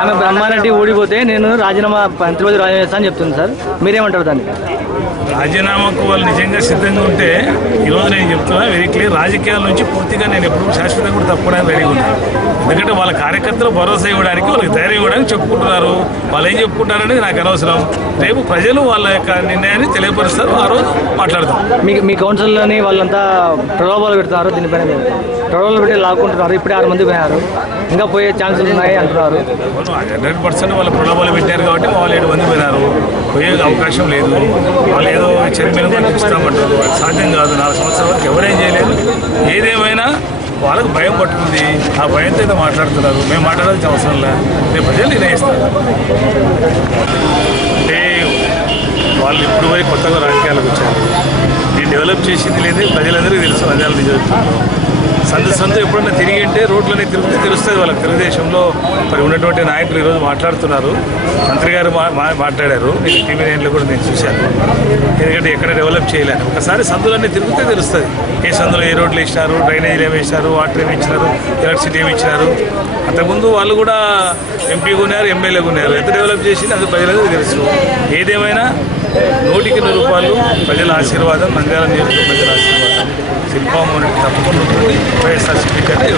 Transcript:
ఆమె బ్రహ్మారెడ్డి ఓడిపోతే నేను రాజీనామా ప్రతిరోజు రాజీనామా చేస్తా అని చెప్తుంది సార్, మీరేమంటారు దానికి? రాజీనామాకు వాళ్ళు నిజంగా సిద్ధంగా ఉంటే ఈరోజు నేను చెప్తున్నా వెరీ క్లియర్, రాజకీయాల నుంచి పూర్తిగా నేను ఎప్పుడు శాశ్వతంగా కూడా తప్పడానికి రెడీగా ఉన్నాను. ఎందుకంటే వాళ్ళ కార్యకర్తలు భరోసా ఇవ్వడానికి, వాళ్ళకి ధైర్యం ఇవ్వడానికి చెప్పుకుంటున్నారు. వాళ్ళు ఏం చెప్పుకుంటారనేది నాకు అనవసరం. రేపు ప్రజలు వాళ్ళ యొక్క నిర్ణయాన్ని తెలియపరుస్తారు, ఆ రోజు మాట్లాడతాం. మీ కౌన్సిల్లోని వాళ్ళంతా ప్రలోభాలు పెడుతున్నారు, దీనిపైన ప్రలోభాలు పెట్టి లాక్కుంటున్నారు. ఇప్పుడే 6 మంది పోయారు, ఇంకా పోయే ఛాన్సెస్ ఉన్నాయి అంటున్నారు. 100% వాళ్ళు ప్రలోభాలు పెట్టారు కాబట్టి వాళ్ళు 7 మంది పోయినారు. పోయే అవకాశం లేదు. వాళ్ళు ఏదో చర్మీన ఇస్తామంటారు, అది సాధ్యం కాదు. 4 సంవత్సరాల వరకు ఎవరేం చేయలేదు. ఏదేమైనా వాళ్ళకు భయం పట్టుకుంది, ఆ భయంతో ఏదో మాట్లాడుతున్నారు. మేము మాట్లాడాల్సిన అవసరం లేదు, మేము ప్రజలు నిర్ణయిస్తారు. అంటే వాళ్ళు ఇప్పుడు పోయి కొత్తగా రాజకీయాలకు వచ్చారు. దీన్ని డెవలప్ చేసింది లేదు, ప్రజలందరికీ తెలుసు. ప్రజల నిజంలో సందు ఎప్పుడన్నా తిరిగి అంటే రోడ్లనే తిరిగితే తెలుస్తుంది వాళ్ళకి. తెలుగుదేశంలో మరి ఉన్నటువంటి నాయకులు ఈరోజు మాట్లాడుతున్నారు. మంత్రి గారు మాట్లాడారు, నేను టీవీ 9లో కూడా నేను చూశాను. ఎందుకంటే ఎక్కడ డెవలప్ చేయలేను. ఒకసారి సందులన్నీ తిరిగితే తెలుస్తుంది, ఏ సందులో ఏ రోడ్లు ఇచ్చినారు, డ్రైనేజీలు ఏమి ఇచ్చినారు, వాటర్ ఏమి ఇచ్చినారు, ఎలక్ట్రిసిటీ ఏమి ఇచ్చినారు. అంతకుముందు వాళ్ళు కూడా ఎంపీ కొన్నారు, ఎమ్మెల్యే కొన్నారు. ఎంత డెవలప్ చేసింది అది ప్రజలకు తెలుసు. ఏదేమైనా 100కి 100 రూపాయలు ప్రజల ఆశీర్వాదం, నంద్యాల నియోజకవర్గ ప్రజల ఆశీర్వాదం శిల్పామోహన్ తప్పకుండా ఉంటుంది. వైఎస్ఆర్సీపీ కంటే